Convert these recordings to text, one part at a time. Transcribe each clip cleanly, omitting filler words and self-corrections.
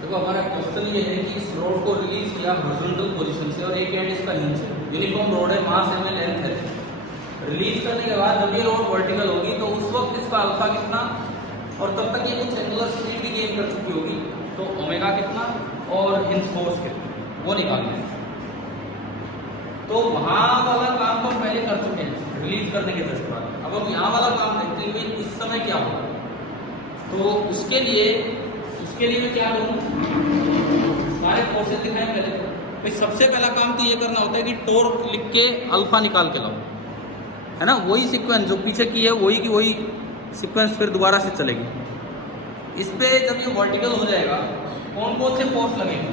देखो हमारा क्वेश्चन ये है कि इस रोड को रिलीज किया हॉरिजॉन्टल पोजीशन से और एक एंड इसका नीचे, यूनिफॉर्म रोड है, मास एम लेंथ है। रिलीज करने के बाद जब ये रोड वर्टिकल होगी तो उस वक्त इसका अल्फा कितना, और तब तक ये कुछ एंगुलर स्पीड भी गेन कर चुकी होगी, तो ओमेगा कितना और हिंज फोर्स कितना वो निकालना है। तो वहां वाला काम तो हम पहले कर चुके हैं रिलीज करने के जस्ट बाद। अब हम यहाँ वाला काम देखते हैं कि इस समय क्या होगा। तो उसके लिए मैं क्या करूँ, सारे फोर्सेस दिखाएं पहले। भाई सबसे पहला काम तो ये करना होता है कि टॉर्क लिख के अल्फा निकाल के लाओ, है ना। वही सीक्वेंस जो पीछे की है वही की वही सीक्वेंस फिर दोबारा से चलेगी। इस पे जब ये वर्टिकल हो जाएगा कौन कौन से फोर्स लगेंगे,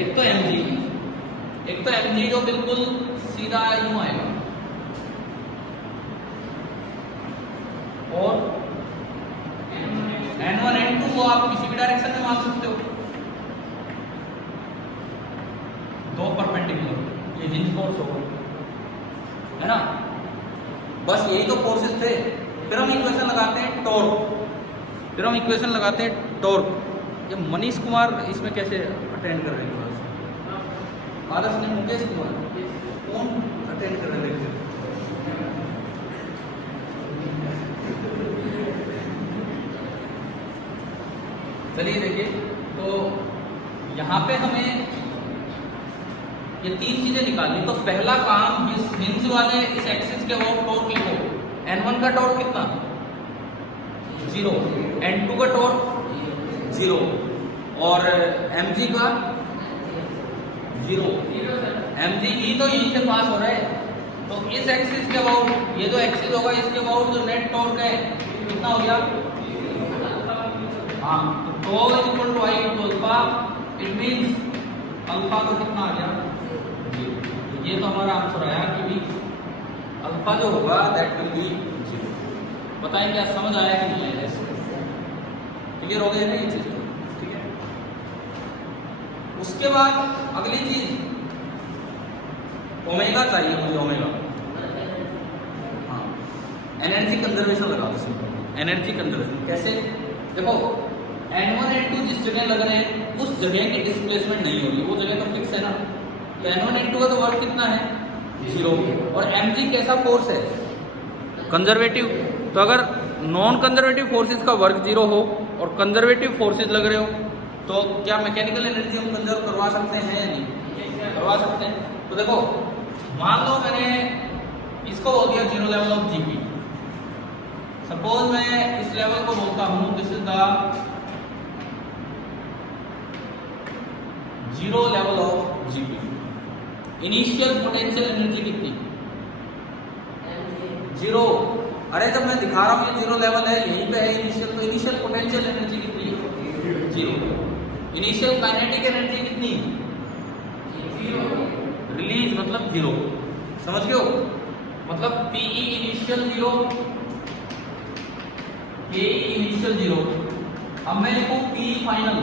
एक तो एम जी जो बिल्कुल सीधा यूं आएगा, और N1 N2 को आप किसी भी डायरेक्शन में मान सकते हो, दो परपेंडिकुलर, ये हिंज फोर्स होगा, है ना। बस यही तो फोर्सेस थे। फिर हम इक्वेशन लगाते हैं टॉर्क। ये मनीष कुमार इसमें कैसे अटेंड कर रहे हैं, आदर्श ने मुकेश कुमार कौन अटेंड कर रहे हैं। चलिए देखिए, तो यहाँ पे हमें ये तीन चीजें निकालनी। तो पहला काम इस हिंज वाले इस एक्सिस के वो टॉर्क लिखो। N1 का टॉर्क कितना 0, N2 का टॉर्क 0 और mg का 0। mg ही तो यहीं से पास हो रहा है, तो इस एक्सिस के अबाउट ये जो एक्सिस होगा इसके अबाउट जो नेट टॉर्क है कितना हो गया, हाँ, तो torque is equal to I into alpha. It means alpha को कितना आ गया 0। ये तो हमारा आंसर आया कि भी अल्फा जो होगा दैट विल बी 0। बताएं क्या समझ आया कि नहीं आया, क्लियर हो गया ना ये चीज, ठीक है। उसके बाद अगली चीज ओमेगा चाहिए मुझे, ओमेगा, हाँ, एनर्जी कंजर्वेशन लगा दो। एनर्जी कंजर्वेशन कैसे, देखो N1 N2 जिस जगह लग रहे हैं उस जगह की डिस्प्लेसमेंट नहीं होगी, वो जगह तो फिक्स है ना। तो N1 N2 का तो वर्क कितना है 0, और mg कैसा फोर्स है कंजर्वेटिव। तो अगर नॉन कंजर्वेटिव फोर्सेस का वर्क 0 हो और कंजर्वेटिव फोर्सेस लग रहे हो तो क्या मैकेनिकल एनर्जी हम कंजर्व करवा सकते हैं या नहीं, करवा सकते हैं। तो देखो मान लो मैंने इसको बोल दिया 0 लेवल ऑफ जीपी। सपोज मैं इस लेवल को बोलता हूं this is the 0 level of GP. Initial potential energy कितनी 0। अरे जब मैं दिखा रहा हूं ये 0 लेवल है, यहीं पे है इनिशियल, तो इनिशियल पोटेंशियल एनर्जी कितनी 0। इनिशियल काइनेटिक एनर्जी कितनी 0। रिलीज मतलब 0, समझ गए हो, मतलब पीई इनिशियल 0, के इनिशियल 0। अब मैं लिखूं पी फाइनल,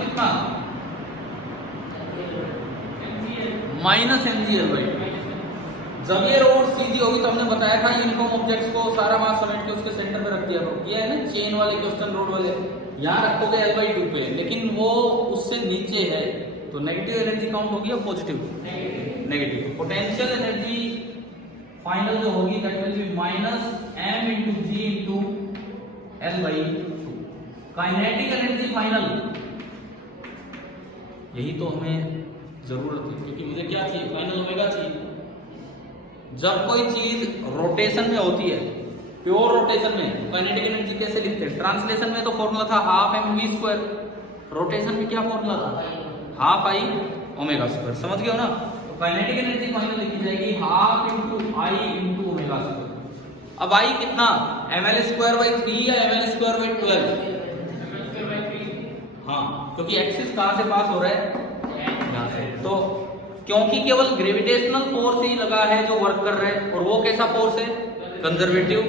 कितना माइनस mgl/2। जब ये रोड सीधी होगी तो हमने बताया था यूनिफॉर्म ऑब्जेक्ट्स को सारा मास समेट के उसके सेंटर पे रख दिया। ये है ना चेन वाले क्वेश्चन रोड वाले, यहाँ रखोगे L/2 पे, लेकिन वो उससे नीचे है तो नेगेटिव एनर्जी काउंट होगी या positive, negative. Potential energy final जो होगी that will be minus m into g into L/2। Kinetic energy final, यही तो हमें जरूरत है, क्योंकि मुझे क्या चाहिए फाइनल ओमेगा चाहिए। जब कोई चीज रोटेशन में होती है, प्योर रोटेशन में, काइनेटिक एनर्जी कैसे लिखते हैं, ट्रांसलेशन में तो फॉर्मूला था हाफ mv², रोटेशन में क्या फॉर्मूला था हाफ आई ओमेगा स्क्वायर, समझ गए हो ना। तो काइनेटिक एनर्जी फाइनल लिखी जाएगी हाफ इंटू आई इंटू ओमेगा स्क्वायर। अब आई कितना ml²/3 या ml²/12, हाँ, क्योंकि एक्सिस कहां से पास हो रहा है यहां से, तो क्योंकि केवल ग्रेविटेशनल फोर्स ही लगा है जो वर्क कर रहा है, और वो कैसा फोर्स है कंजर्वेटिव।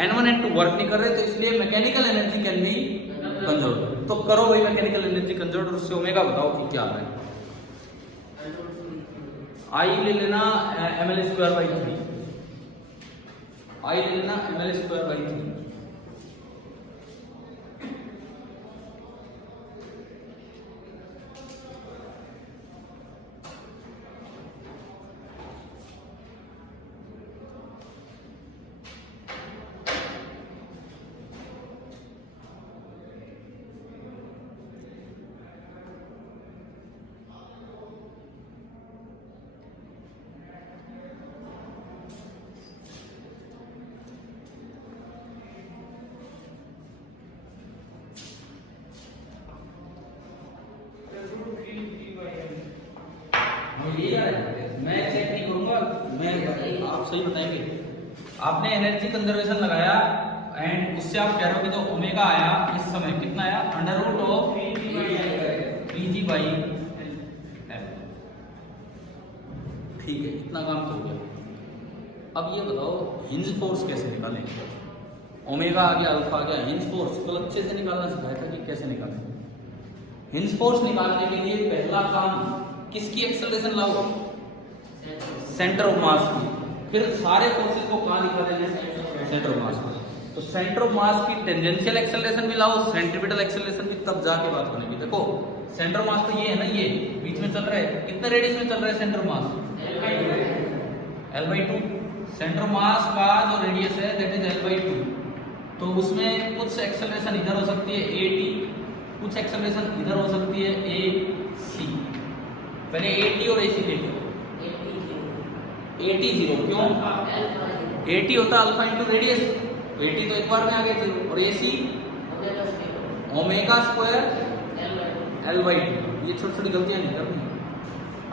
N1 N2 वर्क नहीं कर रहे, तो इसलिए mechanical energy can be conserve. तो करो भाई मैकेनिकल एनर्जी कंजर्व, और उससे ओमेगा बताओ कि क्या आ रहा है। आई ले लेना ml²/3, आई ले लेना ml²/3। सही बताएंगे। आपने एनर्जी कंजर्वेशन लगाया एंड उससे आप कह रहे हो कि जो ओमेगा आया इस समय कितना आया, under root of 3g by L. ठीक है, इतना काम तो हो गया। अब ये बताओ हिंज फोर्स कैसे निकालेंगे। ओमेगा आ गया, अल्फा आ गया, हिंज फोर्स कल अच्छे से निकालना सिखाया था कि कैसे निकालेंगे। हिंज फोर्स निकालने के लिए पहला काम किसकी एक्सेलरेशन लाओ, सेंटर ऑफ मास की। फिर सारे फोर्सेस को कहां लिखा देंगे, सेंटर ऑफ मास पर। तो सेंटर ऑफ मास की टेंजेंशियल एक्सेलरेशन भी लाओ, सेंट्रीपिटल एक्सेलरेशन भी, तब जाके बात बनेगी। देखो सेंटर ऑफ मास तो ये है ना, ये बीच में चल रहा है, कितने रेडियस में चल रहा है centre of mass, L/2। Centre of mass का जो रेडियस है दैट इज L/2। तो उसमें कुछ एक्सेलरेशन इधर हो सकती है at, कुछ एक्सेलरेशन इधर हो सकती है ac। पहले at और ac देखो। at 0 क्यों, at होता अल्फा इंटू रेडियस, तो at तो एक बार में आ गया 0, और ac ओमेगा स्क्वायर L/2। ये छोटी छोटी गलतियां नहीं करनी।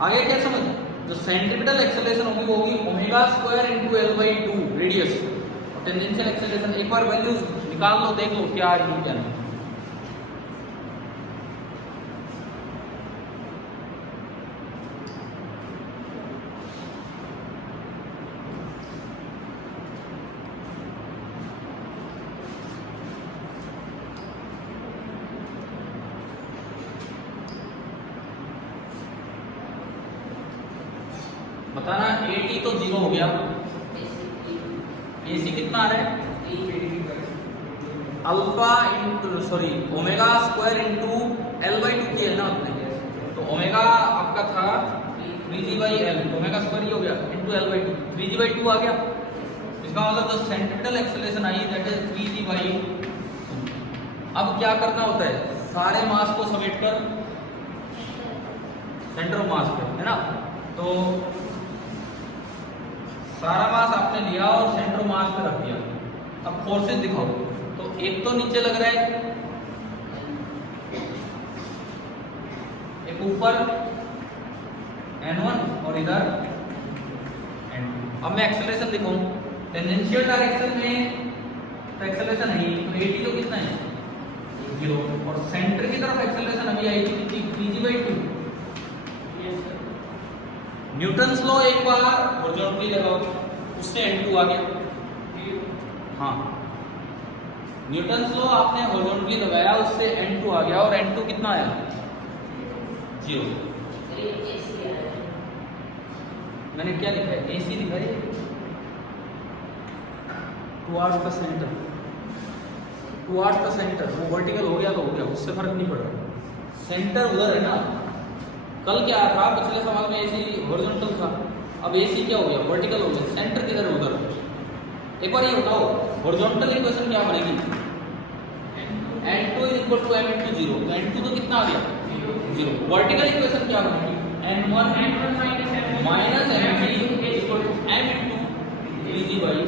आगे क्या समझ, जो सेंट्रीपिटल एक्सेलरेशन होगी वो होगी omega square into L/2 radius, और टेंजेंशियल एक्सेलरेशन एक बार वैल्यूज निकाल लो, देख लो क्या आ रही है क्या नहीं। बताना at तो 0 हो गया, ac कितना आ रहा है, alpha into sorry omega square into L/2 किया है ना आपने। तो ओमेगा आपका था 3g by L, omega square ये हो गया इंटू L/2, 3g बाई 2 आ गया। इसका मतलब जो centripetal acceleration I that is 3g by 2। अब क्या करना होता है, सारे मास को समेट कर सेंटर ऑफ मास पे, है ना। तो सारा मास आपने लिया और सेंटर ऑफ मास पे रख दिया। अब फोर्सेस दिखाओ, तो एक तो नीचे लग रहा है, एक ऊपर N1 और इधर N2। अब मैं एक्सेलरेशन दिखाऊं, टेंजेंशियल डायरेक्शन में तो एक्सेलरेशन है, तो at तो कितना है 0, और सेंटर की तरफ एक्सेलरेशन अभी आई थी 3g/2। न्यूटन्स लॉ एक बार हॉरिजॉन्टली लगाओ, उससे N2 आ गया। हाँ, न्यूटन्स लॉ आपने हॉरिजॉन्टली लगाया, उससे N2 आ गया, और N2 कितना आया 0। मैंने क्या लिखा है, AC लिखा है towards the centre, towards the centre. वो वर्टिकल हो गया तो हो गया, उससे फर्क नहीं पड़ रहा। सेंटर उधर है ना, कल क्या था पिछले सवाल में AC हॉरिजॉन्टल था, अब AC क्या हो गया वर्टिकल हो गया, सेंटर किधर उधर। एक बार ये बताओ हॉरिजॉन्टल इक्वेशन क्या बनेगी, N2 equal to m into 0। तो N2 तो कितना आ गया 0। वर्टिकल इक्वेशन क्या बनेगी, N1 minus mg equal to m into 3g by.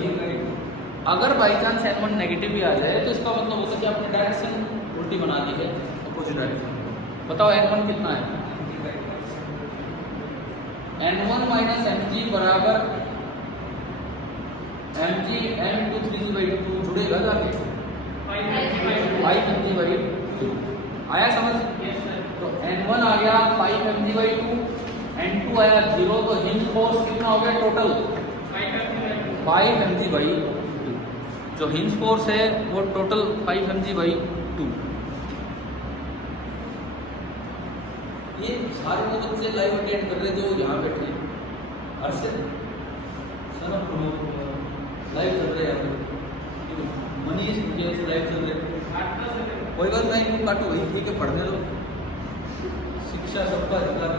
अगर बाई चांस N1 नेगेटिव भी आ जाए तो इसका मतलब होता है कि आपने डायरेक्शन उल्टी बना दी है, अपोजिट डायरेक्शन। बताओ N1 कितना है, N1 माइनस mg बराबर mg m टू 3g/2 जुड़ेगा जाके 5mg/2 आया समझ। तो N1 आ गया 5mg/2, N2 आया 0, तो हिंज फोर्स कितना हो गया टोटल 5mg/2। जो हिंज फोर्स है वो टोटल 5mg/2। ये सारे वो बच्चे लाइव अटेंड कर रहे जो यहाँ बैठे हैं, अर्षद सर लाइव चल रहे हैं, मनीष मुकेश लाइव चल रहे। कोई बात नहीं, तुम काटो वही ठीक है, पढ़ने लो, शिक्षा सबका अधिकार,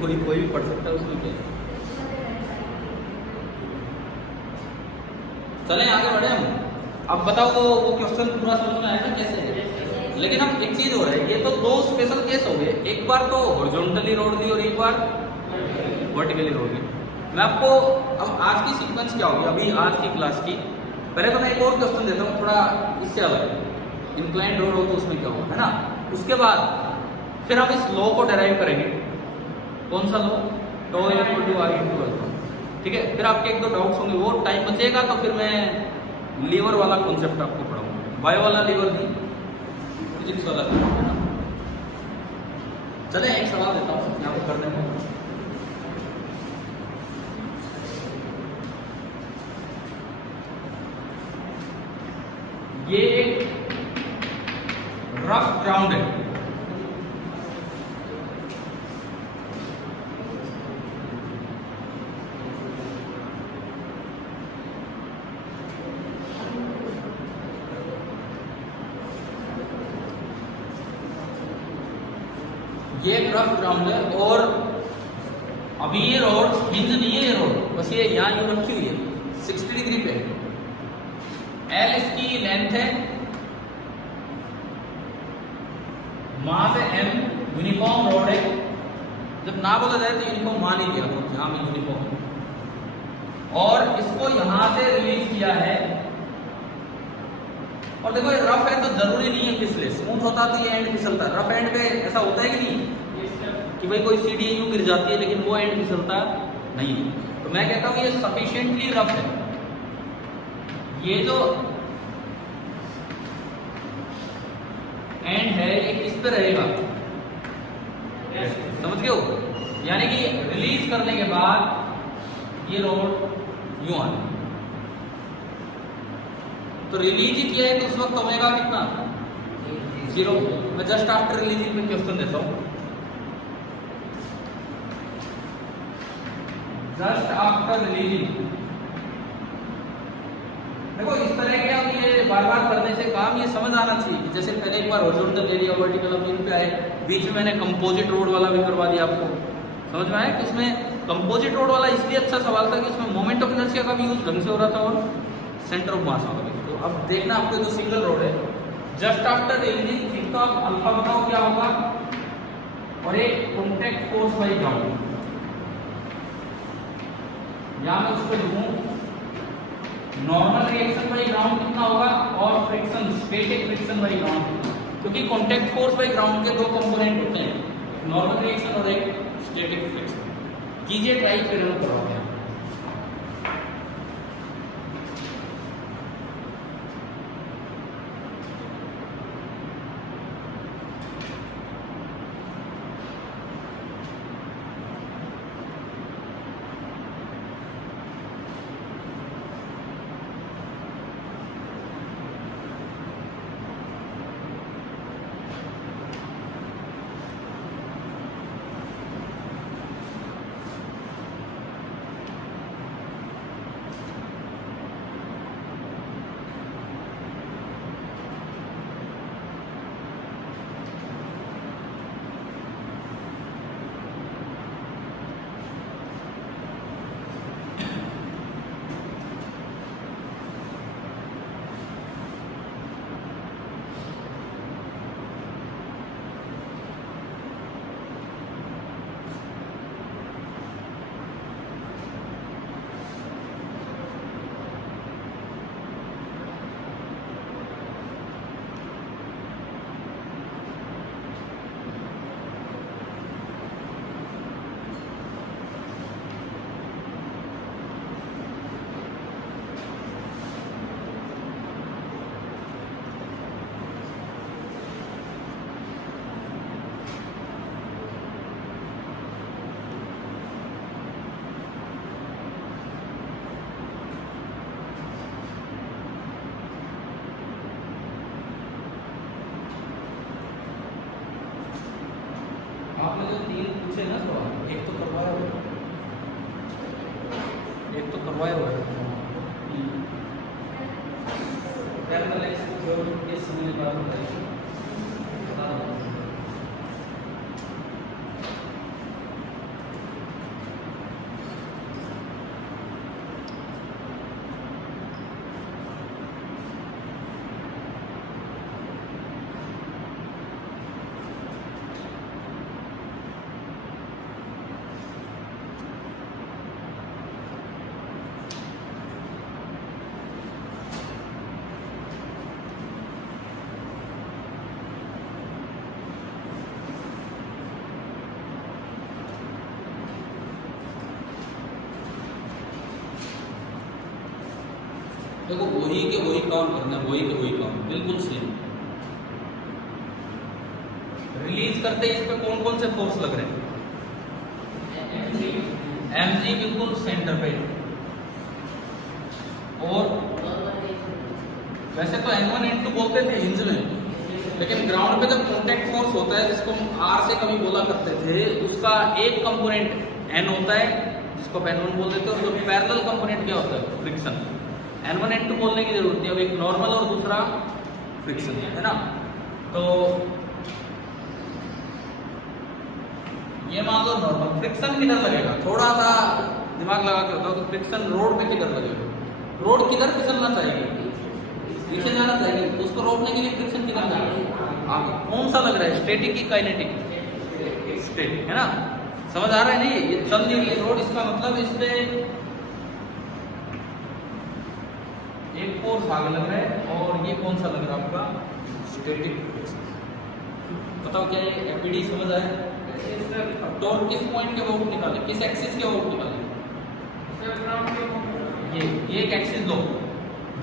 कोई भी पढ़ सकता है, उसमें क्या। चलें आगे बढ़े हम। अब बताओ वो क्वेश्चन पूरा समझ में आएगा कैसे है। लेकिन अब एक चीज हो रहा है, ये तो दो स्पेशल केस हो गए, एक बार तो हॉरिजॉन्टली रोड दी और एक बार वर्टिकली रोड दी। मैं आपको अब आज की सीक्वेंस क्या होगी, अभी आज की क्लास की पहले तो मैं एक और क्वेश्चन देता हूँ थोड़ा इससे अलग, इंक्लाइंड रोड हो तो उसमें क्या होगा, है ना। उसके बाद फिर हम इस लॉ को डेराइव करेंगे। कौन सा law, tau equal to I into alpha. ठीक है, फिर आपके एक दो डाउट्स होंगे, वो टाइम बचेगा तो फिर मैं लीवर वाला कॉन्सेप्ट आपको पढ़ाऊंगा, बायो वाला लीवर नहीं, फिजिक्स वाला। चले एक सवाल देता हूँ यहाँ पर कर देंगे। ये एक रफ ग्राउंड है, ये एक रफ ग्राउंड है और अभी ये रोड हिंज नहीं है, ये रोड बस ये यहाँ यूं रखी हुई है 60 डिग्री पे। एल इसकी लेंथ है, मास है एम, यूनिफॉर्म रोड है। जब ना बोला जाए तो यूनिफॉर्म मान ही दिया, यहाँ में यूनिफॉर्म, और इसको यहां से रिलीज किया है। और देखो ये रफ है तो जरूरी नहीं है फिसले, स्मूथ होता तो ये एंड फिसलता। रफ एंड पे ऐसा होता है कि नहीं कि भाई कोई सीढ़ी यूं गिर जाती है लेकिन वो एंड फिसलता नहीं है। तो मैं कहता हूं ये सफिशिएंटली रफ है। ये जो एंड है ये किस पे रहेगा, समझ गए हो, यानी कि रिलीज करने के बाद ये रोड यूं आना, तो रिलीज ही किया है तो उस वक्त ओमेगा कितना 0। मैं जस्ट आफ्टर रिलीजिंग में क्वेश्चन देता हूं, जस्ट आफ्टर रिलीजिंग। देखो इस तरह के अब ये बार बार करने से काम ये समझ आना चाहिए कि जैसे पहले एक बार हॉरिजॉन्टल एरिया वर्टिकल अपील पे आए, बीच में मैंने कंपोजिट रोड वाला भी करवा दिया आपको, समझ में आया कि उसमें कंपोजिट रोड वाला इसलिए अच्छा सवाल था कि उसमें मोमेंट ऑफ इनर्शिया का भी यूज ढंग से हो रहा था और सेंटर ऑफ मास वाला भी। तो अब देखना आपको जो सिंगल रोड है, जस्ट आफ्टर रिलीजिंग फिर तो आप अल्फा बताओ क्या होगा, और एक कॉन्टैक्ट फोर्स बाई ग्राउंड, यहां मैं उसको लिखूं नॉर्मल रिएक्शन बाई ग्राउंड कितना होगा, और friction static friction by ground, क्योंकि कॉन्टैक्ट फोर्स बाई ग्राउंड के दो कंपोनेंट होते हैं, नॉर्मल रिएक्शन और एक स्टैटिक फ्रिक्शन। कीजिए ट्राई, फिर हम करवाते हैं। आपने जो 3 पूछे ना सवाल, एक तो करवाया हुआ है पैरेलल एक्सिस थ्योरम के समय बात होता है। देखो वही के वही काम करना है, वही के वही काम, बिल्कुल सेम। रिलीज करते ही इस पे कौन कौन से फोर्स लग रहे हैं? mg बिल्कुल सेंटर पे, और वैसे तो n1 n2 बोलते थे हिंज में, लेकिन ग्राउंड पे जब कॉन्टैक्ट फोर्स होता है जिसको हम r से कभी बोला करते थे, उसका एक कंपोनेंट n होता है जिसको n1 बोल देते हैं, और जो पैरेलल कंपोनेंट क्या होता है? फ्रिक्शन। n1 n2 बोलने की जरूरत नहीं, अब एक नॉर्मल और दूसरा फ्रिक्शन है ना। तो ये मान लो नॉर्मल, फ्रिक्शन किधर लगेगा? थोड़ा सा दिमाग लगा के होता है तो फ्रिक्शन रोड पे किधर लगेगा? रोड किधर फिसलना चाहिए? पीछे जाना चाहिए, तो उसको रोकने के लिए फ्रिक्शन किधर जाएगा? आगे। कौन सा लग रहा है, स्टैटिक की काइनेटिक? स्टैटिक, है ना। समझ आ रहा है नहीं? ये चल नहीं रही रोड, इसका मतलब इस पे एक फोर्स आगे लग रहा है, और ये कौन सा लग रहा है आपका? स्टैटिक। बताओ क्या है एपीडी? समझ आया? अब टॉर्क किस पॉइंट के अबाउट निकाले, किस एक्सिस के अबाउट निकाले? ये एक एक्सिस लो,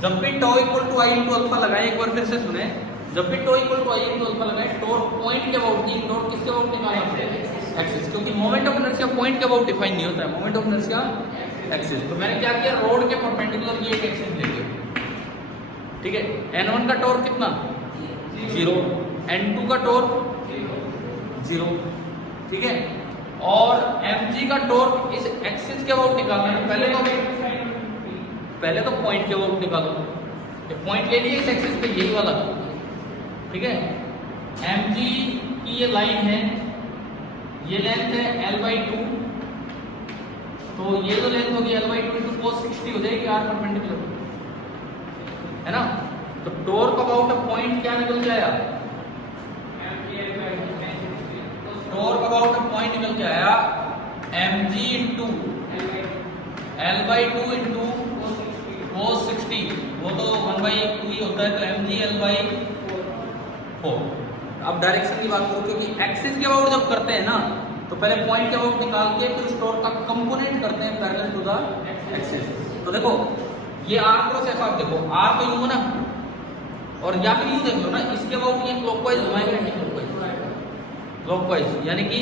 जब भी tau equal to I into alpha लगाए, एक बार फिर से सुने, जब भी tau equal to I into alpha लगाए, टॉर्क पॉइंट के अबाउट की, टॉर्क किसके अबाउट निकालना है? एक्सिस, क्योंकि मोमेंट ऑफ इनर्शिया पॉइंट के अबाउट डिफाइन नहीं होता है, मोमेंट ऑफ इनर्शिया एक्सिस। तो मैंने क्या किया, रोड के परपेंडिकुलर ये एक एक्सिस ले लिया, ठीक है। n1 का टॉर्क कितना? 0, n2 का टॉर्क 0, ठीक है। और mg का टॉर्क इस एक्सिस के अबाउट निकालना है, पहले तो पॉइंट के अबाउट निकालो, ये पॉइंट ले लिए इस एक्सिस पे, यही वाला, ठीक है। mg की ये लाइन है, ये लेंथ है l/2, तो ये जो लेंथ होगी l/2 इंटू cos 60 हो जाएगी r परपेंडिकुलर, है ना। तो टॉर्क अबाउट अ पॉइंट क्या निकल के आया? टॉर्क अबाउट अ पॉइंट निकल के आया mg into l/2 into cos 60, वो तो 1/2 ही होता है, तो mg l/4। अब डायरेक्शन की बात करो, क्योंकि एक्सिस के अबाउट जब करते हैं ना, तो पहले पॉइंट के अबाउट निकाल के फिर उस टॉर्क का कंपोनेंट करते हैं पैरेलल टू द एक्सिस। तो देखो ये r क्रॉस f, आप देखो r तो यूं ना, और या फिर यूं देख लो ना, इसके अबाउट ये क्लॉकवाइज घुमाएगा, एंटी क्लॉकवाइज, यानी कि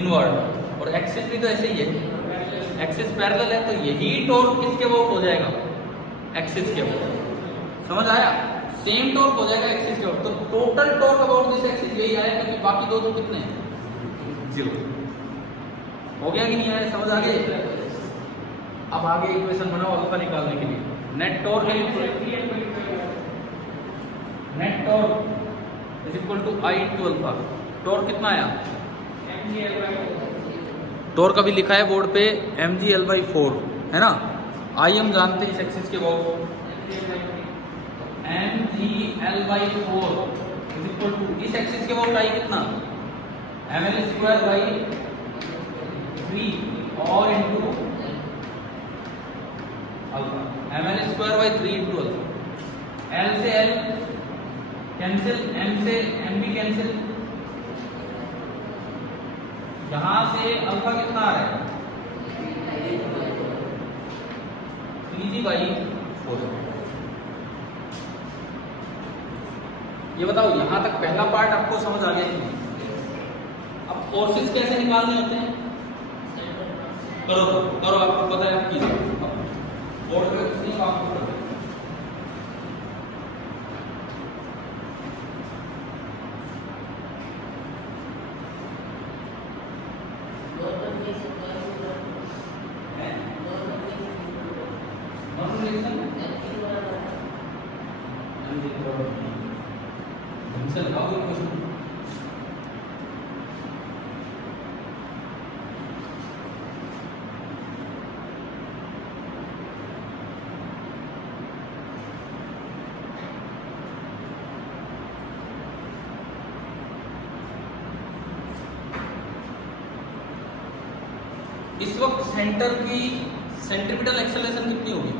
इनवर्ड, और एक्सिस भी तो ऐसे ही है, एक्सिस पैरेलल है, तो यही टॉर्क किसके अबाउट हो जाएगा? एक्सिस के अबाउट। समझ आया? सेम टॉर्क हो जाएगा एक्सिस के अबाउट, तो total torque about this axis यही आएगा, क्योंकि बाकी दो तो कितने हैं? 0। हो गया कि नहीं आया? समझ आ गई? अब आगे इक्वेशन बनाओ अल्फा निकालने के लिए। Net torque is equal to I into alpha. Torque कितना आया? टॉर्क अभी लिखा है बोर्ड पे mg l/4, है ना। आई हम जानते हैं इस एक्सिस के about, mg l/4 is equal to, इस एक्सिस के अबाउट आई कितना? ml²/3 और into alpha, ml²/3 into alpha. l से l कैंसिल, m से m भी कैंसिल, यहां से अल्फा कितना आ रहा है? 3g/4। ये बताओ यहां तक पहला पार्ट आपको समझ आ गया कि नहीं? अब फोर्सेस कैसे निकालने होते हैं? करो करो, आपको पता है, आप कीजिए बोर्ड पे, सिर्फ आपको करो। इस वक्त सेंटर की सेंट्रीपिटल एक्सेलरेशन कितनी होगी?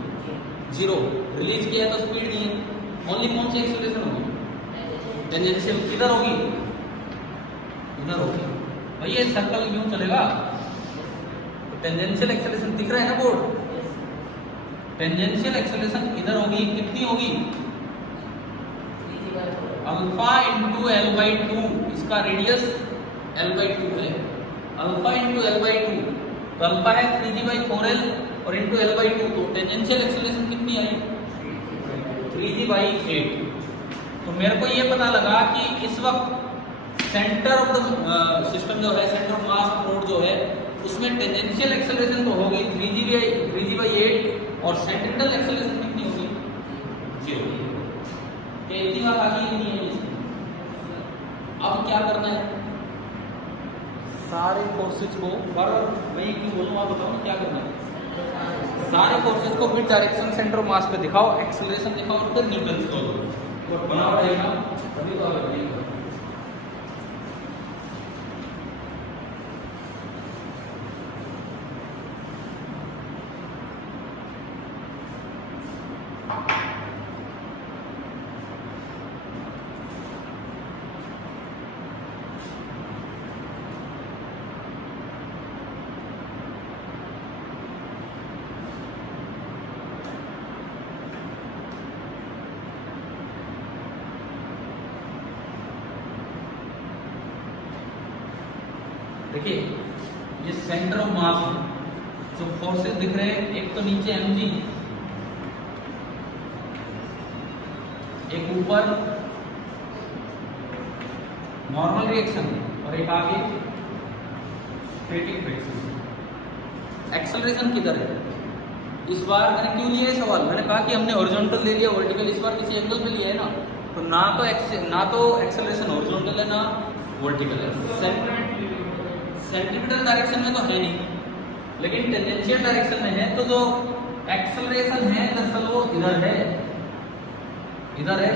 0। रिलीज किया है तो स्पीड नहीं है, ओनली कौन सी एक्सेलरेशन होगी? टेंजेंशियल। किधर होगी? इधर होगी। भाई ये सर्कल यूं चलेगा तो टेंजेंशियल एक्सेलरेशन दिख रहा है ना बोर्ड, टेंजेंशियल एक्सेलरेशन इधर होगी, कितनी होगी? Alpha into L by two, इसका रेडियस एल बाई टू है, alpha into L by two, तो अल्फा है 3g बाई 4l और इंटू एल बाई टू, तो टेंजेंशियल एक्सेलरेशन कितनी आई? 3g by 8। तो मेरे को ये पता लगा कि इस वक्त सेंटर ऑफ द सिस्टम जो है, centre of mass of road जो है, उसमें टेंजेंशियल एक्सेलरेशन तो हो गई 3g बाई 8 और सेंट्रिपेटल एक्सेलरेशन कितनी होगी? 0। ये इतनी बात आगे ही नहीं है इसमें। अब क्या करना है? सारे फोर्सेस को, पर मैं क्यों बोलूँ आप बताओ ना क्या करना है? सारे फोर्सेस को mid direction centre of mass पे दिखाओ, एक्सेलरेशन दिखाओ और फिर न्यूटन लॉ और बना पड़ेगा, तभी तो आप ये करो। देखिए ये सेंटर ऑफ मास है, जो फोर्सेस दिख रहे हैं, एक तो नीचे mg, एक ऊपर नॉर्मल रिएक्शन और एक आगे स्टैटिक फ्रिक्शन। एक्सेलरेशन किधर है? इस बार मैंने क्यों लिया है सवाल? मैंने कहा कि हमने हॉरिजॉन्टल ले लिया, वर्टिकल इस बार किसी एंगल पे लिया है ना, तो ना तो एक्सेलरेशन हॉरिजॉन्टल है ना वर्टिकल है। सेंट्रिपेटल डायरेक्शन में तो है नहीं, लेकिन टेंजेंशियल डायरेक्शन में है, तो जो एक्सेलरेशन है दरअसल वो इधर है, इधर है।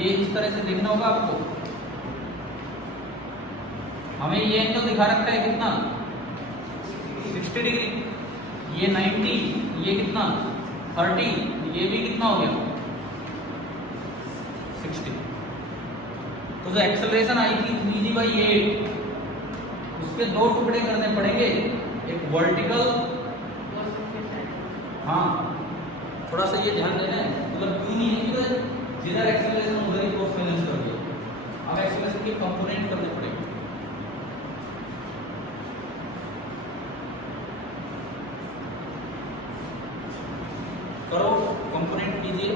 ये इस तरह से देखना होगा आपको। हमें ये एंगल दिखा रखा है कितना? 60 डिग्री, ये 90, ये कितना? 30, ये भी कितना हो गया? 60। तो जो एक्सेलरेशन आई थी 3g बाई 8, उसके दो टुकड़े करने पड़ेंगे, एक वर्टिकल, हाँ थोड़ा सा ये ध्यान देना है, मतलब क्यों नहीं है कि जिधर एक्सेलरेशन उधर ही फोर्स बैलेंस कर दिया। अब एक्सेलरेशन के कंपोनेंट करने पड़ेंगे। करो, कंपोनेंट कीजिए।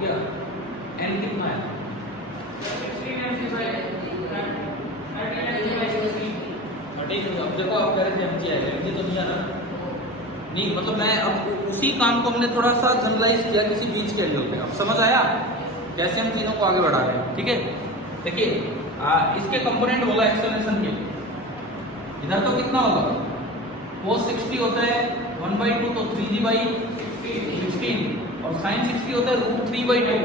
गया n कितना है? 13। अब देखो आप कह रहे थे mg आएगा, mg तो नहीं आना नहीं, मतलब मैं अब उसी काम को हमने थोड़ा सा जनरलाइज किया किसी बीच के एंगल पे। अब समझ आया कैसे हम तीनों को आगे बढ़ा रहे हैं? ठीक है, देखिए इसके कंपोनेंट बोला एक्सेलरेशन के, इधर तो कितना होगा? cos 60 होता है 1/2, तो 3g बाई 16, और sin 60 होता है √3/2,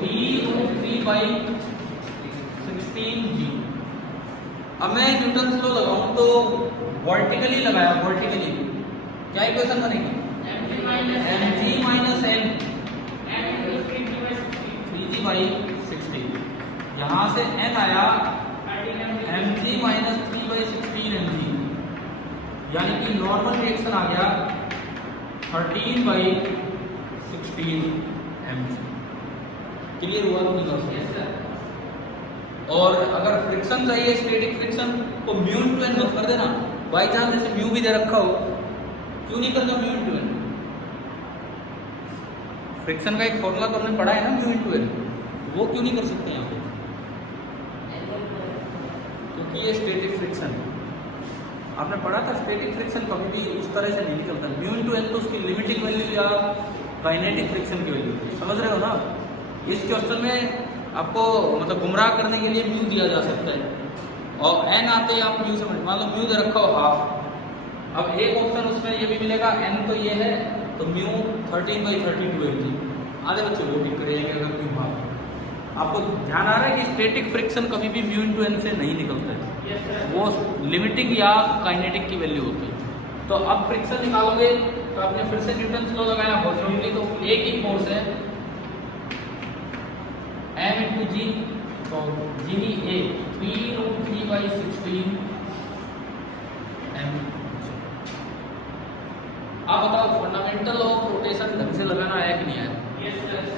3√3 बाई 16g। अब मैं न्यूटन लॉ लगाऊं तो वर्टिकली लगाया, वर्टिकली क्या इक्वेशन बनेगी? mg minus n 3g by 16। यहाँ से n आया mg माइनस 3/16 mg, यानी कि नॉर्मल रिएक्शन आ गया 13/16 mg। क्लियर हुआ? और अगर फ्रिक्शन चाहिए स्टैटिक फ्रिक्शन तो म्यू इनटू एन कर देना। बाई चांस जैसे म्यू भी दे रखा हो, क्यों नहीं करते म्यू इनटू एन? फ्रिक्शन का एक फॉर्मूला तो हमने पढ़ा है ना, म्यू इनटू एन, वो क्यों नहीं कर सकते यहाँ पे? क्योंकि ये स्टैटिक फ्रिक्शन आपने पढ़ा था, स्टैटिक फ्रिक्शन कभी भी उस तरह से नहीं निकलता। म्यू इनटू एन तो उसकी लिमिटिंग वैल्यू या काइनेटिक फ्रिक्शन की वैल्यू, समझ रहे हो ना? इस क्वेश्चन में आपको मतलब गुमराह करने के लिए म्यू दिया जा सकता है, और एन आते ही आप म्यू समझ, मान लो म्यू दे रखा हो हाफ, अब एक ऑप्शन उसमें ये भी मिलेगा एन तो ये है तो म्यू 13/32 mg, आधे बच्चे वो भी करेंगे अगर म्यू हाफ। आपको ध्यान आ रहा है कि स्टैटिक फ्रिक्शन कभी भी म्यू इनटू एन से नहीं निकलता है, वो लिमिटिंग या काइनेटिक की वैल्यू होती है। तो अब फ्रिक्शन निकालोगे तो आपने फिर से न्यूटन लॉ लगाया हॉरिजॉन्टली, तो एक ही फोर्स है m इंटू जी, तो जी ए 3/16 m। आप बताओ फंडामेंटल ऑफ रोटेशन ढंग से लगाना आया कि नहीं आया?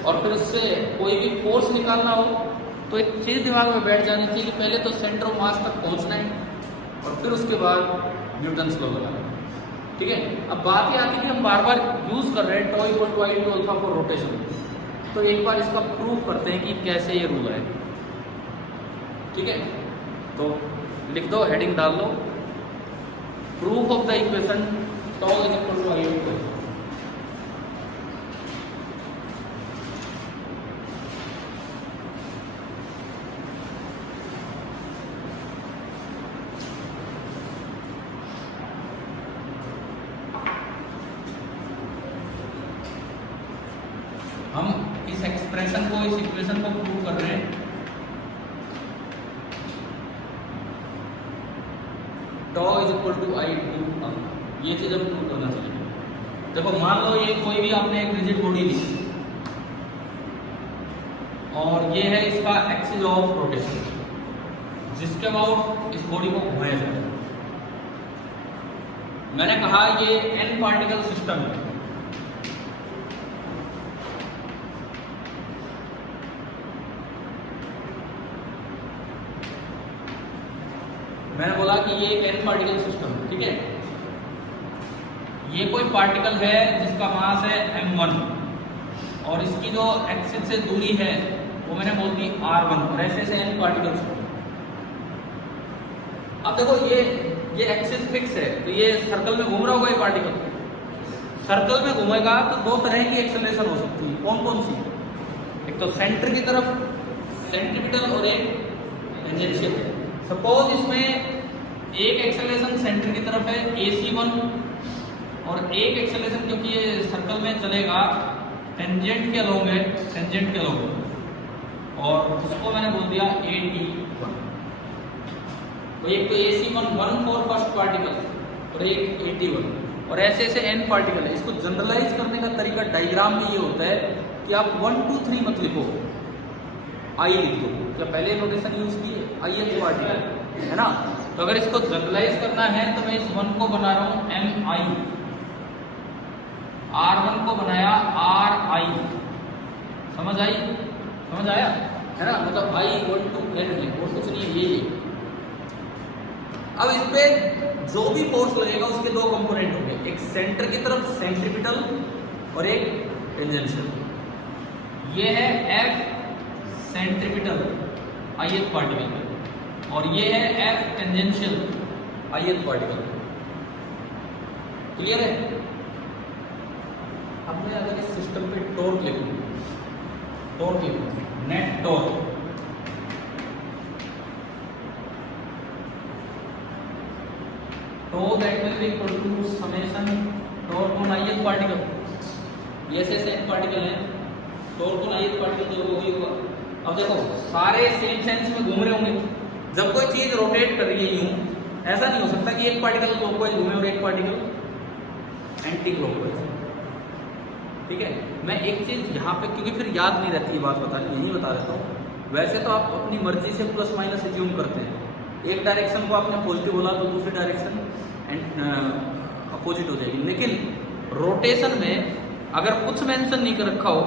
और फिर उससे कोई भी फोर्स निकालना हो तो एक चीज दिमाग में बैठ जानी चाहिए कि पहले तो सेंटर ऑफ मास तक पहुंचना है और फिर उसके बाद न्यूटन्स लॉ लगाना। ठीक है, अब बात ये आती है कि हम बार बार यूज कर रहे हैं tau equal to I to alpha for rotation, तो एक बार इसका प्रूफ करते हैं कि कैसे ये रूल है। ठीक है, तो लिख दो, हेडिंग डाल लो, proof of the equation tau is equal to I to alpha. हम इस एक्सप्रेशन को, इस इक्वेशन को प्रूव कर रहे हैं tau is equal to I to alpha, ये चीज हम प्रूव करना चाहिए। देखो मान लो ये कोई भी आपने एक रिजिड बॉडी ली और ये है इसका एक्सिस ऑफ रोटेशन, जिसके अबाउट इस बॉडी को घुमाया जाए। मैंने कहा ये n पार्टिकल सिस्टम है, मैंने बोला कि ये एक n पार्टिकल सिस्टम है। ठीक है, ये कोई पार्टिकल है जिसका मास है m1 और इसकी जो एक्सिस से दूरी है वो मैंने बोल दी r1, और ऐसे से n पार्टिकल्स। अब देखो ये एक्सिस फिक्स है तो ये सर्कल में घूम रहा होगा, ये पार्टिकल सर्कल में घूमेगा तो दो तरह की एक्सेलरेशन हो सकती है। कौन कौन सी? एक तो सेंटर की तरफ सेंट्रीपिटल और एक टेंजेंशियल। सपोज इसमें एक एक्सेलरेशन सेंटर की तरफ है AC1 और एक एक्सेलरेशन क्योंकि ये सर्कल में चलेगा टेंजेंट के अलोंग है, टेंजेंट के अलोंग, और उसको मैंने बोल दिया AT1। तो एक तो AC1 1 फॉर फर्स्ट पार्टिकल और एक AT1, और ऐसे ऐसे n पार्टिकल है। इसको जनरलाइज करने का तरीका डायग्राम में ये होता है कि आप 1 2 3 मत लिखो, I लिख दो। क्या पहले नोटेशन यूज की है IH पार्टिकल है ना? तो अगर इसको जनरलाइज करना है तो मैं इस 1 को बना रहा हूँ MI, R1 को बनाया RI, समझ आई? समझ आया है ना? मतलब I इक्वल टू N है और कुछ नहीं है ये। अब इस पे जो भी फोर्स लगेगा उसके दो कंपोनेंट होंगे, एक सेंटर की तरफ सेंट्रीपिटल और एक टेंजेंशियल। ये है F सेंट्रीपिटल ith पार्टिकल और ये है F tangential ith particle. Clear है? अब मैं अगर इस सिस्टम पे टॉर्क लिखूं, टॉर्क लिखूं, नेट टॉर्क, तो that will be equal to summation torque on ith particle. ये ऐसे n पार्टिकल है, टॉर्क ऑन ith पार्टिकल जो वो भी होगा। अब देखो सारे सेम सेंस में घूम रहे होंगे। जब कोई चीज रोटेट कर रही है यूं, ऐसा नहीं हो सकता कि एक पार्टिकल क्लॉकवाइज घूमे और एक पार्टिकल एंटी क्लॉकवाइज। ठीक है, मैं एक चीज यहाँ पे, क्योंकि फिर याद नहीं रहती ये बात, यही बता देता हूँ वैसे तो आप अपनी मर्जी से प्लस माइनस एज्यूम करते हैं, एक डायरेक्शन को आपने पॉजिटिव बोला तो दूसरी डायरेक्शन अपोजिट हो जाएगी। लेकिन रोटेशन में अगर कुछ मेंशन नहीं कर रखा हो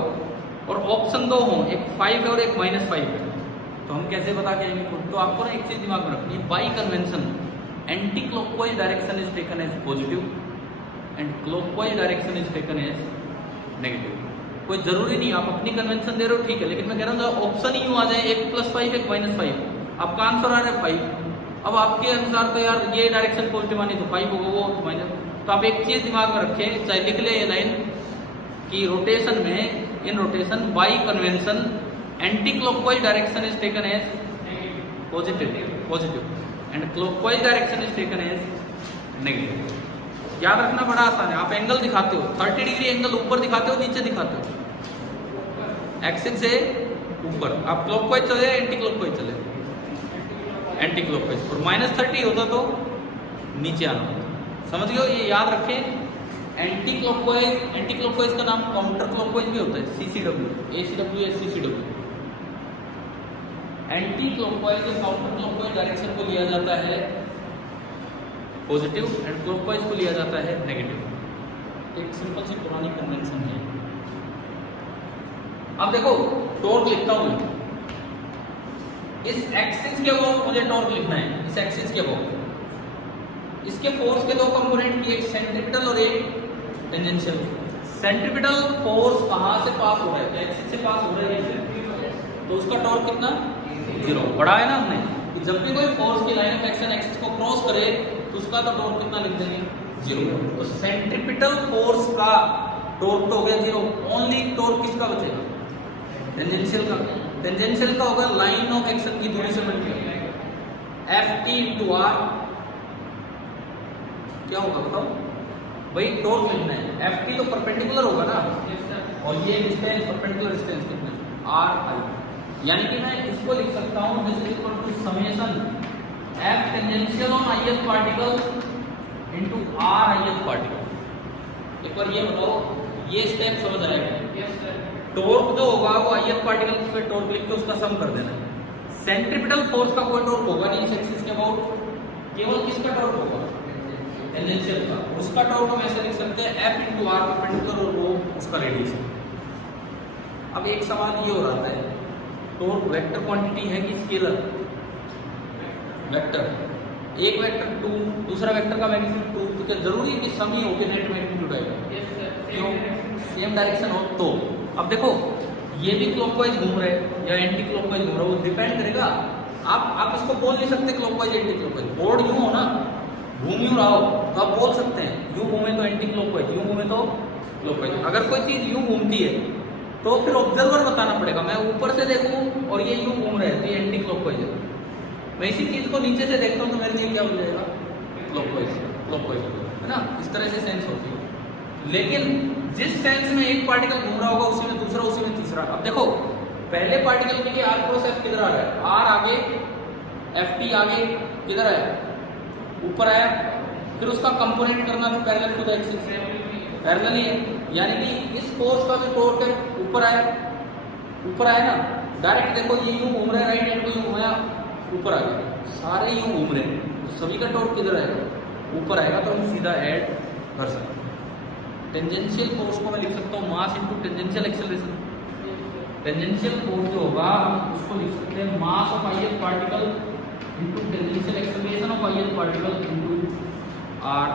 और ऑप्शन दो हो, एक 5 है और एक -5 है, तो हम कैसे बता के आएंगे? तो आपको ना एक चीज दिमाग में रखनी है, by convention anticlockwise direction is taken as positive and clockwise direction is taken as negative. कोई जरूरी नहीं आप अपनी कन्वेंशन दे रहे हो ठीक है, लेकिन मैं कह रहा हूँ ऑप्शन ही यूं आ जाए, एक +5 एक -5, आपका आंसर आ रहा है 5। अब आपके अनुसार तो यार ये डायरेक्शन पॉजिटिव आनी तो 5 होगा, वो तो माइनस। तो आप एक चीज दिमाग में रखें, चाहे लिख ले ये लाइन कि रोटेशन में, in rotation by convention anticlockwise direction is taken as positive and clockwise direction is taken as negative. याद रखना बड़ा आसान है। आप एंगल दिखाते हो 30 डिग्री एंगल ऊपर दिखाते हो नीचे दिखाते हो, एक्सिस से ऊपर आप क्लॉकवाइज चले एंटी क्लॉकवाइज चले, एंटी क्लॉकवाइज, और -30 होता तो नीचे आना होता। समझ गए? ये याद रखें। एंटी क्लॉकवाइज का नाम काउंटर क्लॉकवाइज भी होता है, CCW, ACW या CCW। एंटी क्लॉकवाइज और काउंटर क्लॉकवाइज डायरेक्शन को लिया जाता है पॉजिटिव एंड क्लॉकवाइज को लिया जाता है नेगेटिव। एक सिंपल सी पुरानी कन्वेंशन है। अब देखो टॉर्क लिखता हूं मैं, इस एक्सिस के अबाउट मुझे टॉर्क लिखना है, इस एक्सिस के अबाउट। इसके फोर्स के दो कंपोनेंट, एक सेंट्रीपिटल और एक टेंजेंशियल। सेंट्रीपिटल फोर्स कहां से पास हो रहा है? एक्सिस से पास हो रहा है, तो उसका टॉर्क कितना? 0। पढ़ा है ना हमने कि जब भी कोई फोर्स की लाइन ऑफ एक्शन एक्सिस को क्रॉस करे तो उसका तो टॉर्क कितना लिख देंगे? 0। तो सेंट्रीपिटल फोर्स का टॉर्क तो हो गया 0। ओनली टॉर्क किसका बचेगा? टेंजेंशियल का। टेंजेंशियल का होगा लाइन ऑफ एक्शन की दूरी से मल्टीप्लाई, Ft × r। क्या होगा बताओ भाई? टॉर्क मिलना है, Ft तो परपेंडिकुलर होगा ना, और ये डिस्टेंस परपेंडिकुलर डिस्टेंस कितना है? ri। यानी कि मैं इसको लिख सकता हूं this is equal to summation F tangential on ith particle into r ith particle. एक बार ये बताओ, ये स्टेप समझ आएगा? टॉर्क जो होगा वो ith पार्टिकल पे टॉर्क लिख के उसका सम कर देना है। सेंट्रीपिटल फोर्स का कोई टॉर्क होगा नहीं इस एक्सिस के अबाउट, केवल किसका टॉर्क होगा? टेंजेंशियल का। उसका टॉर्क हम ऐसे लिख सकते हैं F × r परपेंडिकुलर और वो उसका रेडियस है। अब एक सवाल ये हो रहा है, टॉर्क वेक्टर क्वांटिटी है कि स्केलर? वेक्टर। एक वेक्टर 2, दूसरा वेक्टर का मैग्नीट्यूड 2, तो क्या जरूरी है कि सम ही हो के नेट मैग्नीट्यूड आएगा? क्यों? सेम डायरेक्शन हो तो। अब देखो ये भी क्लॉकवाइज घूम रहे या एंटी क्लॉकवाइज घूम रहा है, वो डिपेंड करेगा। आप इसको बोल नहीं सकते क्लॉकवाइज एंटी क्लॉकवाइज। बोर्ड यूं हो ना, घूम यूं रहा हो तो आप बोल सकते हैं यूं घूमे तो एंटी क्लॉकवाइज, यूं घूमे तो क्लॉकवाइज। अगर कोई चीज यूं घूमती है तो फिर ऑब्जर्वर बताना पड़ेगा, मैं ऊपर से देखूं और ये यूं घूम रहे हैं तो ये एंटी क्लॉकवाइज है। मैं इसी चीज को नीचे से देखता हूं तो मेरे लिए क्या हो जाएगा? क्लॉकवाइज, है ना? इस तरह से सेंस होती है। लेकिन जिस सेंस में एक पार्टिकल घूम रहा होगा उसी में दूसरा, उसी में तीसरा। अब देखो पहले पार्टिकल के लिए r क्रॉस f किधर आ रहा है? r आगे, ft आगे, किधर आया? ऊपर आया। फिर उसका कंपोनेंट करना था parallel to the axis, parallel ही है। यानी कि इस फोर्स का जो टॉर्क है ऊपर आया, ऊपर आया ना। डायरेक्ट देखो ये यूं घूम रहा है, राइट हैंड को यूं घुमाया, ऊपर आ गया। सारे यूं घूम रहे हैं तो सभी का टॉर्क किधर आएगा? ऊपर आएगा। तो हम सीधा ऐड कर सकते हैं। टेंजेंशियल फोर्स को मैं लिख सकता हूँ mass into tangential acceleration. Tangential force जो होगा हम उसको लिख सकते हैं मास of ith particle into tangential acceleration of ith particle into r।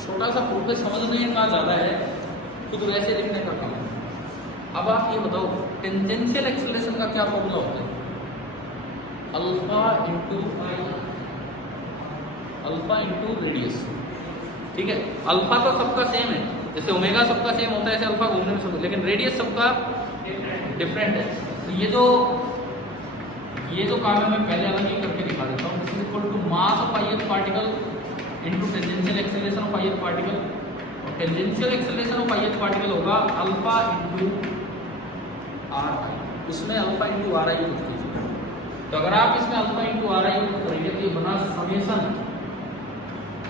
छोटा सा प्रूफ है, समझने का ज़्यादा है, खुद वैसे लिखने का काम है। अब आप ये बताओ टेंजेंशियल एक्सेलरेशन का क्या फॉर्मूला होता है? Alpha into radius. ठीक है, अल्फा तो सबका सेम है, जैसे ओमेगा सबका सेम होता है ऐसे अल्फा घूमने में सब, लेकिन रेडियस सबका डिफरेंट है। तो ये जो काम है मैं पहले अलग ही करके दिखा देता हूँ। This is equal to mass of ith particle into tangential acceleration of ith particle. और tangential acceleration of ith particle होगा अल्फा इंटू r i। उसमें alpha into r i use कीजिए। तो अगर आप इसमें alpha into r i use करेंगे तो ये बना समेशन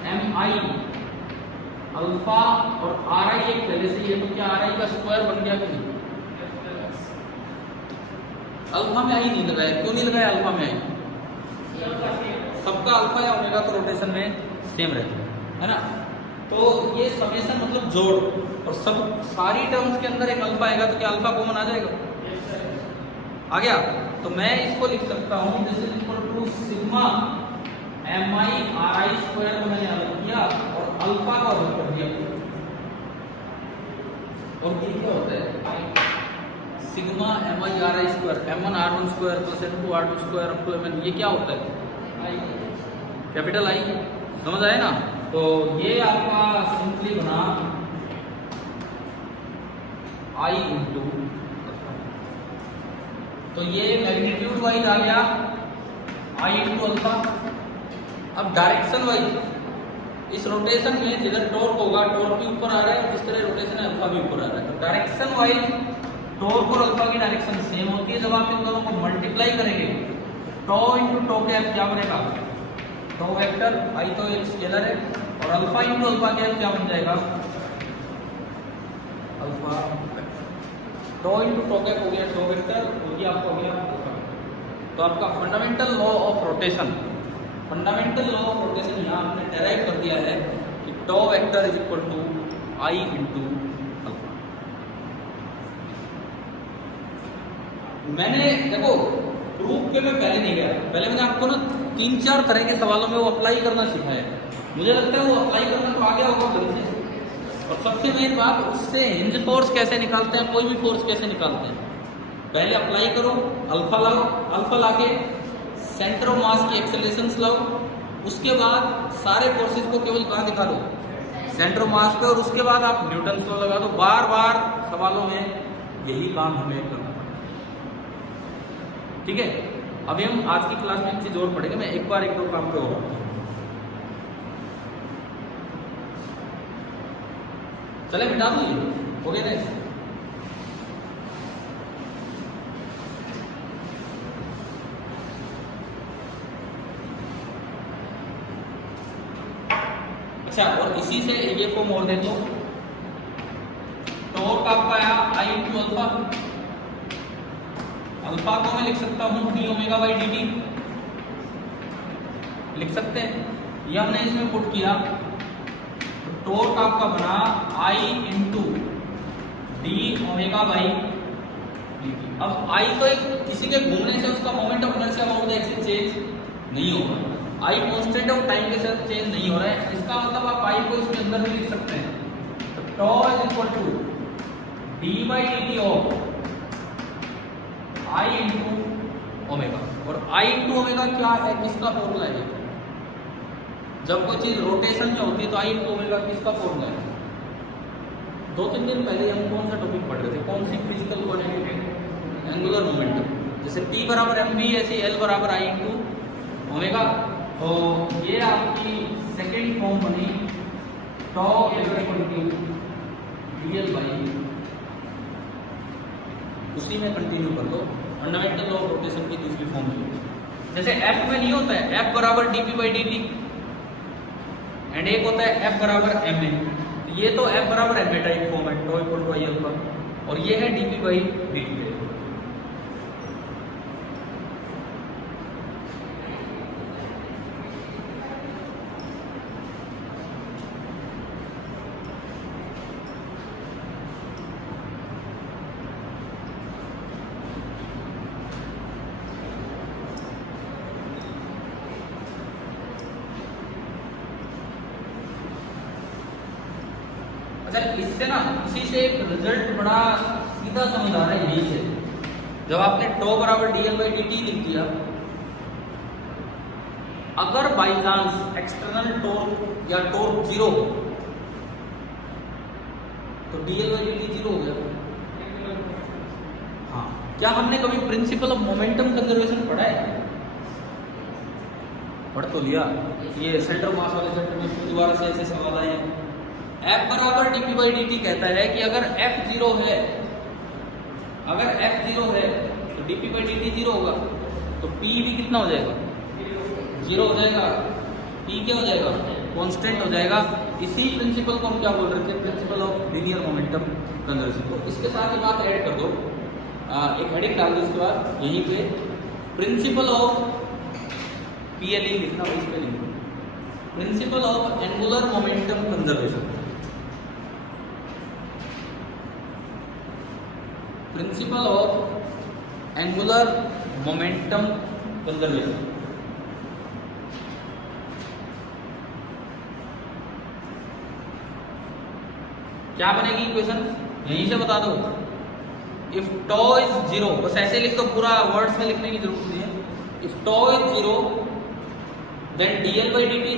mi अल्फा और r i एक पहले से ही है, तो क्या r i का स्क्वायर बन गया कि नहीं? अल्फा में आई नहीं लगाया, क्यों नहीं लगाया अल्फा में आई? सबका अल्फा या ओमेगा तो रोटेशन में सेम रहता है ना। तो ये समेशन मतलब जोड़, और सब सारी टर्म्स के अंदर एक अल्फा आएगा तो क्या अल्फा कॉमन आ जाएगा? आ गया। तो मैं इसको लिख सकता हूँ this is equal to sigma mi ri square को मैंने अलग किया और अल्फा का अलग कर दिया, और ये क्या होता है sigma mi ri square m1 r1 square plus m2 r2 square up to mn, ये क्या होता है? Capital I. समझ आए ना? तो ये आपका सिंपली बना i इंटू, तो ये मैग्नीट्यूड वाइज आ गया i इंटू अल्फा। अब डायरेक्शन वाइज इस रोटेशन में जिधर टॉर्क होगा, टॉर्क भी ऊपर आ रहा है, जिस तरह रोटेशन है अल्फा भी ऊपर आ रहा है, तो डायरेक्शन वाइज टॉर्क और अल्फा की डायरेक्शन सेम होती है। जब आप इन दोनों को मल्टीप्लाई करेंगे टॉ इंटू टॉ कैप क्या बनेगा? टॉ वेक्टर, आई तो एक स्केलर है, और अल्फा इंटू अल्फा कैप क्या बन जाएगा? Alpha vector. Tau into tau cap हो गया टॉ वेक्टर, और ये आपका हो गया अल्फा। तो आपका fundamental law of rotation, fundamental law of rotation यहाँ हमने डेराइव कर दिया है कि tau vector is equal to I into alpha. मैंने देखो प्रूफ के मैं पहले नहीं गया, पहले मैंने आपको ना 3-4 तरह के सवालों में वो अप्लाई करना सिखाया। मुझे लगता है वो अप्लाई करना तो आ गया होगा गलती से। और सबसे मेन बात, उससे हिंज फोर्स कैसे निकालते हैं, कोई भी फोर्स कैसे निकालते हैं, पहले अप्लाई करो, अल्फा लाओ, अल्फा लाके सेंटर ऑफ मास की एक्सेलरेशंस लाओ, उसके बाद सारे फोर्सेस को केवल कहाँ निकालो? सेंटर ऑफ मास पे, और उसके बाद आप न्यूटन को लगा दो। बार बार सवालों में यही काम हमें करना पड़ेगा। ठीक है, अभी हम आज की क्लास में एक चीज और पढ़ेंगे, मैं एक बार एक दो काम पे होगा। चले मिटा दो, ये हो गया ना। अच्छा, और इसी से ये फॉर्म और दे दो, टॉर्क आपका आया आई इंटू अल्फा। अल्फा को मैं लिख सकता हूँ D omega by d T, लिख सकते हैं। ये हमने इसमें पुट किया, तो टॉर्क आपका बना I into d omega by d t. अब आई तो एक किसी के घूमने से उसका moment of inertia about the axis change नहीं होगा, आई कांस्टेंट ऑफ टाइम के साथ चेंज नहीं हो रहा है। इसका मतलब आप आई को इसके अंदर भी लिख सकते हैं, तो tau is equal to d by d t of I into omega. और आई इंटू ओमेगा क्या है, किसका फॉर्मूला है? जब कोई चीज रोटेशन में होती है तो आई इंटू ओमेगा किसका फॉर्मूला है? 2-3 दिन पहले हम कौन सा टॉपिक पढ़ रहे थे, कौन सी फिजिकल क्वांटिटी? Angular momentum. जैसे P बराबर एम बी, ऐसे L बराबर आई इंटू ओमेगा। तो ये आपकी सेकेंड फॉर्म बनी, tau is equal to d L by, उसी में कंटिन्यू कर दो, फंडामेंटल लॉ ऑफ रोटेशन की दूसरी फॉर्म में। जैसे F में नहीं होता है F बराबर dp बाई dt, एंड एक होता है F बराबर ma। ये तो F बराबर ma टाइप फॉर्म है, टॉ इक्वल टू आई अल्फा, और ये है dp बाई dt। अच्छा, इससे ना इसी से एक रिजल्ट बड़ा सीधा समझ आ रहा है यही से। जब आपने टॉ बराबर डीएल बाई डी टी लिख दिया, अगर बाई चांस एक्सटर्नल टॉर्क या टॉर्क जीरो हो तो DL by d T zero हो गया। हाँ, क्या हमने कभी प्रिंसिपल ऑफ मोमेंटम कंजर्वेशन पढ़ा है? पढ़ तो लिया, ये सेंटर मास वाले सेंटर में दोबारा से ऐसे सवाल आए हैं। F बराबर dp बाई dt कहता है कि अगर F जीरो है, अगर F जीरो है तो dp बाई dt जीरो होगा, तो P भी कितना हो जाएगा? जीरो हो जाएगा। P क्या हो जाएगा? कांस्टेंट हो जाएगा। इसी प्रिंसिपल को हम क्या बोल रहे थे? Principle of linear momentum conservation को। इसके साथ ही बात ऐड कर दो, एक हेडिंग डाल दो उसके बाद यहीं पे प्रिंसिपल ऑफ PLE लिखना हो, इस पे लिखो principle of angular momentum conservation. Principle of angular momentum conservation. क्या बनेगी इक्वेशन, यहीं से बता दो। इफ टॉ इज 0, बस ऐसे लिख दो, पूरा वर्ड्स में लिखने की जरूरत नहीं है। If toe is 0 then dl by dt